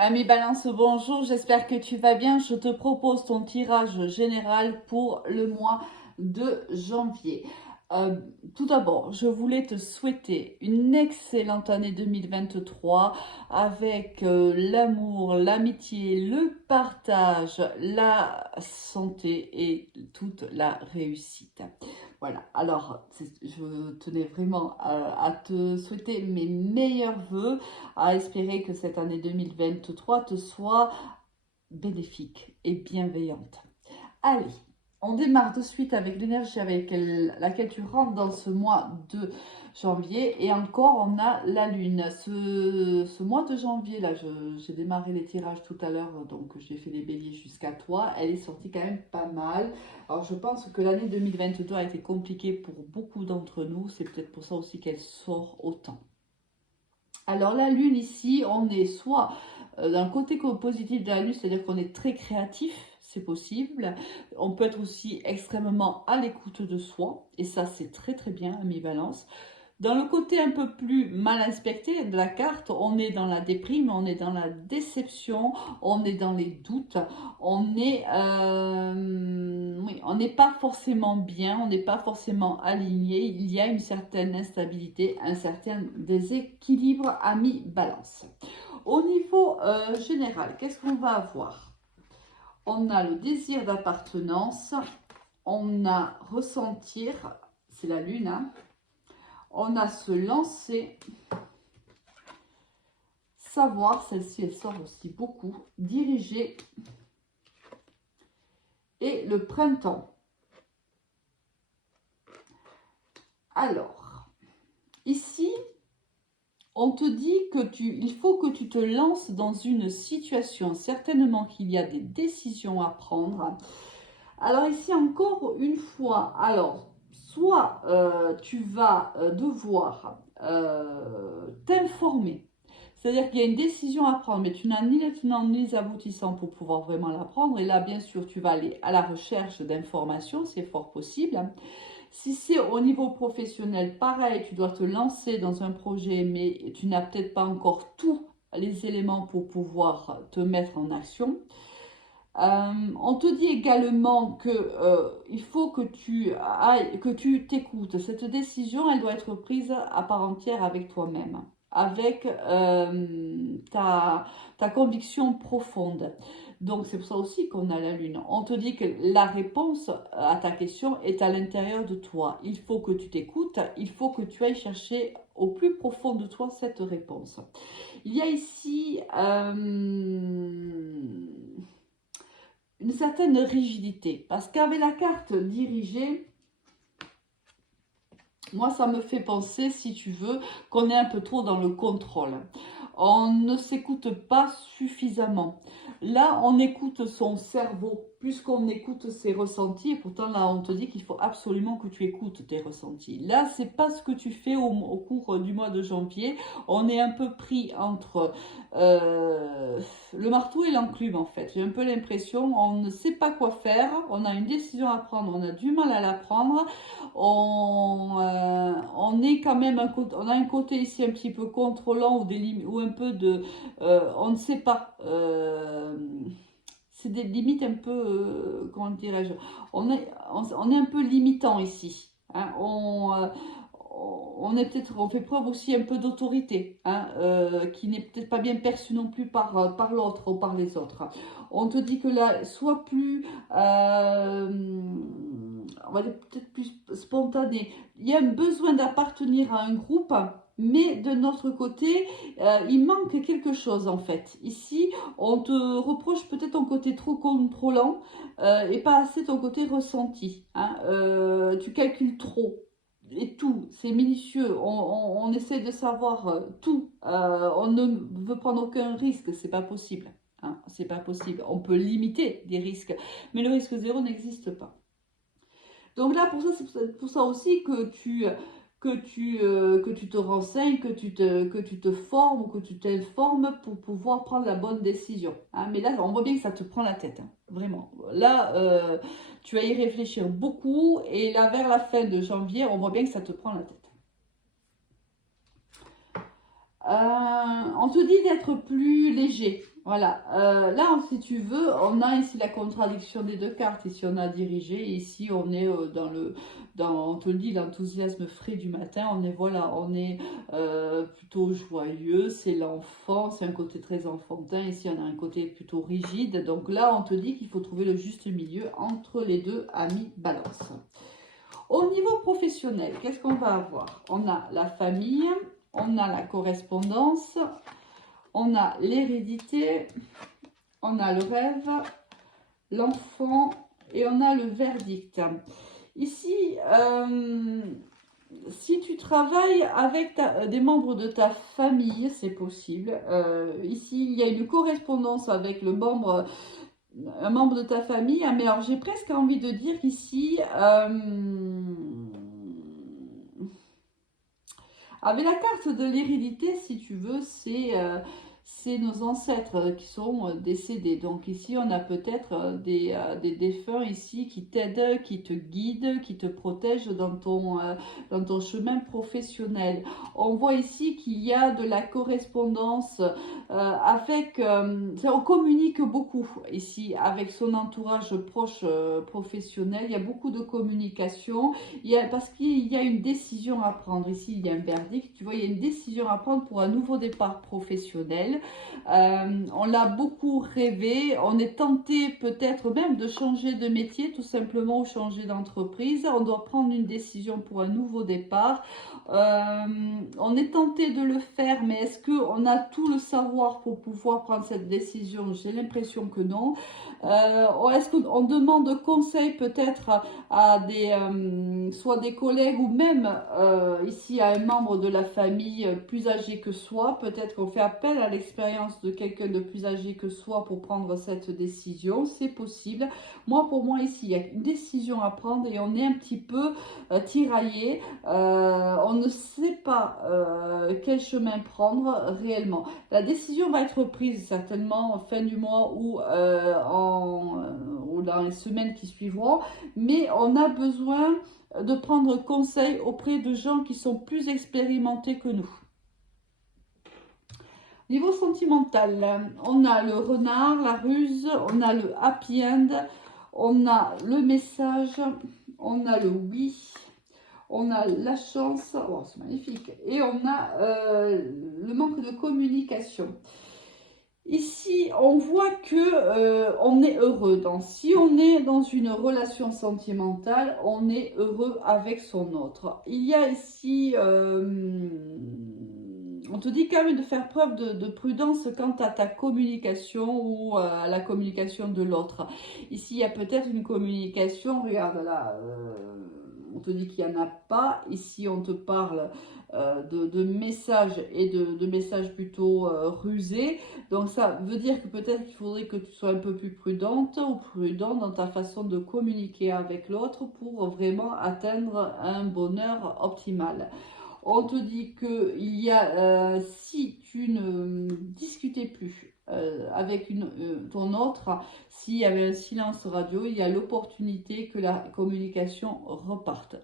Ami Balance, bonjour, j'espère que tu vas bien. Je te propose ton tirage général pour le mois de janvier. Euh, Tout d'abord, je voulais te souhaiter une excellente année 2023 avec l'amour, l'amitié, le partage, la santé et toute la réussite. Voilà, alors je tenais vraiment à te souhaiter mes meilleurs vœux, à espérer que cette année 2023 te soit bénéfique et bienveillante. Allez, on démarre de suite avec l'énergie avec laquelle tu rentres dans ce mois de janvier. Et encore, on a la lune. Ce mois de janvier, là, j'ai démarré les tirages tout à l'heure, donc j'ai fait les béliers jusqu'à toi. Elle est sortie quand même pas mal. Alors, je pense que l'année 2022 a été compliquée pour beaucoup d'entre nous. C'est peut-être pour ça aussi qu'elle sort autant. Alors la lune ici, on est soit dans le côté positif de la lune, c'est-à-dire qu'on est très créatif, c'est possible. On peut être aussi extrêmement à l'écoute de soi, et ça c'est très très bien, ami Balance. Dans le côté un peu plus mal inspecté de la carte, on est dans la déprime, on est dans la déception, on est dans les doutes, oui, on n'est pas forcément bien, on n'est pas forcément aligné, il y a une certaine instabilité, un certain déséquilibre à mi-balance. Au niveau général, qu'est-ce qu'on va avoir? On a le désir d'appartenance, on a ressentir, c'est la lune, hein. On a se lancer, savoir, celle-ci elle sort aussi beaucoup, diriger et le printemps. Alors, ici, on te dit que il faut que tu te lances dans une situation, certainement qu'il y a des décisions à prendre. Alors ici, encore une fois, alors, soit tu vas devoir t'informer. C'est-à-dire qu'il y a une décision à prendre, mais tu n'as ni les tenants ni les aboutissants pour pouvoir vraiment la prendre. Et là, bien sûr, tu vas aller à la recherche d'informations, c'est fort possible. Si c'est au niveau professionnel, pareil, tu dois te lancer dans un projet, mais tu n'as peut-être pas encore tous les éléments pour pouvoir te mettre en action. On te dit également que il faut que tu t'écoutes. Cette décision, elle doit être prise à part entière avec toi-même, avec ta conviction profonde. Donc c'est pour ça aussi qu'on a la lune. On te dit que la réponse à ta question est à l'intérieur de toi. Il faut que tu t'écoutes, il faut que tu ailles chercher au plus profond de toi cette réponse. Il y a ici une certaine rigidité. Parce qu'avec la carte dirigée, moi, ça me fait penser, si tu veux, qu'on est un peu trop dans le contrôle. On ne s'écoute pas suffisamment. Là, on écoute son cerveau plus qu'on écoute ses ressentis. Et pourtant, là, on te dit qu'il faut absolument que tu écoutes tes ressentis. Là, c'est pas ce que tu fais au cours du mois de janvier. On est un peu pris entre le marteau et l'enclume, en fait. J'ai un peu l'impression, on ne sait pas quoi faire. On a une décision à prendre, on a du mal à la prendre. On est quand même on a un côté ici un petit peu contrôlant ou un peu de, on ne sait pas. C'est des limites un peu, comment dirais-je, on est un peu limitant ici. Hein. On est peut-être, on fait preuve aussi un peu d'autorité, hein, qui n'est peut-être pas bien perçue non plus par l'autre ou par les autres. On te dit que là, soit plus, on va dire peut-être plus spontané. Il y a un besoin d'appartenir à un groupe, mais de notre côté, il manque quelque chose en fait. Ici, on te reproche peut-être ton côté trop contrôlant et pas assez ton côté ressenti. Hein. Tu calcules trop et tout, c'est minutieux, on essaie de savoir tout, on ne veut prendre aucun risque, c'est pas possible. Hein, c'est pas possible. On peut limiter des risques, mais le risque zéro n'existe pas. Donc là, pour ça, c'est pour ça aussi que tu te renseignes, que tu te formes ou que tu t'informes pour pouvoir prendre la bonne décision. Hein. Mais là, on voit bien que ça te prend la tête, hein, vraiment. Là, tu vas y réfléchir beaucoup et là, vers la fin de janvier, on voit bien que ça te prend la tête. On te dit d'être plus léger. Voilà, là, si tu veux, on a ici la contradiction des deux cartes. Ici, on a dirigé. Ici, on est on te le dit, l'enthousiasme frais du matin. On est, voilà, on est plutôt joyeux. C'est l'enfant, c'est un côté très enfantin. Ici, on a un côté plutôt rigide. Donc là, on te dit qu'il faut trouver le juste milieu entre les deux amis balance. Au niveau professionnel, qu'est-ce qu'on va avoir? On a la famille, on a la correspondance, on a l'hérédité, on a le rêve, l'enfant et on a le verdict. Ici, si tu travailles avec des membres de ta famille, c'est possible. Ici, il y a une correspondance avec un membre de ta famille. Mais alors, j'ai presque envie de dire qu'ici, avec la carte de l'hérédité, si tu veux, c'est nos ancêtres qui sont décédés. Donc ici, on a peut-être des défunts ici qui t'aident, qui te guident, qui te protègent dans ton chemin professionnel. On voit ici qu'il y a de la correspondance on communique beaucoup ici avec son entourage proche professionnel. Il y a beaucoup de communication. Parce qu'il y a une décision à prendre. Ici, il y a un verdict. Tu vois, il y a une décision à prendre pour un nouveau départ professionnel. On l'a beaucoup rêvé. On est tenté peut-être même de changer de métier, tout simplement, ou changer d'entreprise. On doit prendre une décision pour un nouveau départ. On est tenté de le faire, mais est-ce qu'on a tout le savoir pour pouvoir prendre cette décision? J'ai l'impression que non. Est-ce qu'on demande conseil peut-être à soit des collègues ou même ici à un membre de la famille plus âgé que soi? Peut-être qu'on fait appel à l'expérience de quelqu'un de plus âgé que soi pour prendre cette décision. C'est possible. Pour moi, ici, il y a une décision à prendre et on est un petit peu tiraillé. On ne sait pas quel chemin prendre réellement. La décision va être prise certainement en fin du mois ou dans les semaines qui suivront, mais on a besoin de prendre conseil auprès de gens qui sont plus expérimentés que nous. Niveau sentimental, on a le renard, la ruse, on a le happy end, on a le message, on a le oui, on a la chance, oh, c'est magnifique, et on a le manque de communication. Ici, on voit que on est heureux. Si on est dans une relation sentimentale, on est heureux avec son autre. Il y a ici, on te dit quand même de faire preuve de prudence quant à ta communication ou à la communication de l'autre. Ici, il y a peut-être une communication, regarde là, on te dit qu'il n'y en a pas. Ici, on te parle de messages et de messages plutôt rusés. Donc ça veut dire que peut-être qu'il faudrait que tu sois un peu plus prudente ou prudent dans ta façon de communiquer avec l'autre pour vraiment atteindre un bonheur optimal. On te dit que si tu ne discutais plus avec ton autre, s'il y avait un silence radio, il y a l'opportunité que la communication reparte.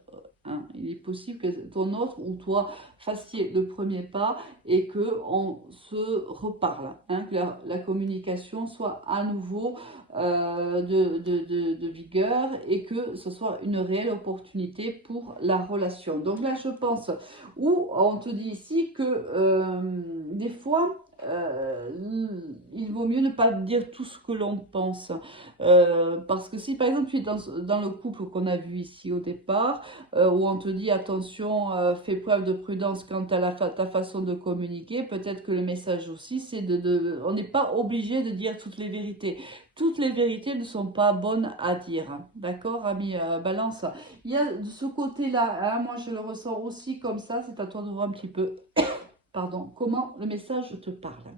Il est possible que ton autre ou toi fassiez le premier pas et que on se reparle, que la communication soit à nouveau de vigueur et que ce soit une réelle opportunité pour la relation. Donc là, je pense, où on te dit ici que des fois, il vaut mieux ne pas dire tout ce que l'on pense. Parce que si par exemple tu es dans le couple qu'on a vu ici au départ, où on te dit attention, fais preuve de prudence quant à ta façon de communiquer, peut-être que le message aussi, c'est on n'est pas obligé de dire toutes les vérités. Toutes les vérités ne sont pas bonnes à dire. D'accord, ami Balance? Il y a de ce côté-là, moi je le ressens aussi comme ça, c'est à toi de voir un petit peu, pardon, comment le message te parle.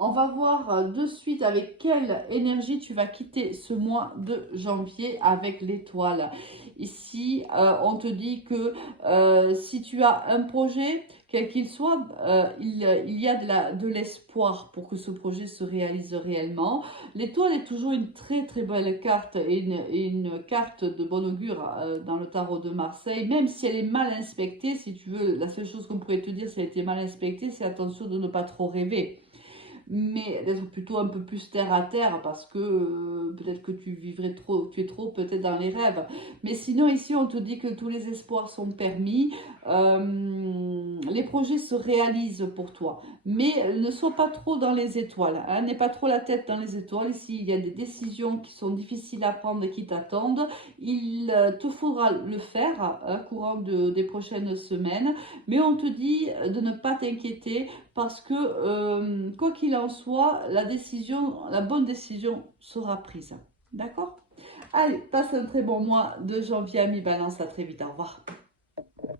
On va voir de suite avec quelle énergie tu vas quitter ce mois de janvier avec l'étoile. Ici, on te dit que si tu as un projet, quel qu'il soit, il y a de l'espoir pour que ce projet se réalise réellement. L'étoile est toujours une très très belle carte et une carte de bon augure dans le tarot de Marseille, même si elle est mal inspectée. Si tu veux, la seule chose qu'on pourrait te dire si elle était mal inspectée, c'est attention de ne pas trop rêver. mais d'être plutôt un peu plus terre à terre parce que peut-être que tu vivrais trop, tu es trop peut-être dans les rêves. Mais sinon ici on te dit que tous les espoirs sont permis, les projets se réalisent pour toi, mais ne sois pas trop dans les étoiles, hein, n'aie pas trop la tête dans les étoiles. Ici il y a des décisions qui sont difficiles à prendre et qui t'attendent, il te faudra le faire courant des prochaines semaines, mais on te dit de ne pas t'inquiéter parce que quoi qu'il en soit, la bonne décision sera prise. D'accord? Allez, passe un très bon mois de janvier à mi-balance. À très vite. Au revoir.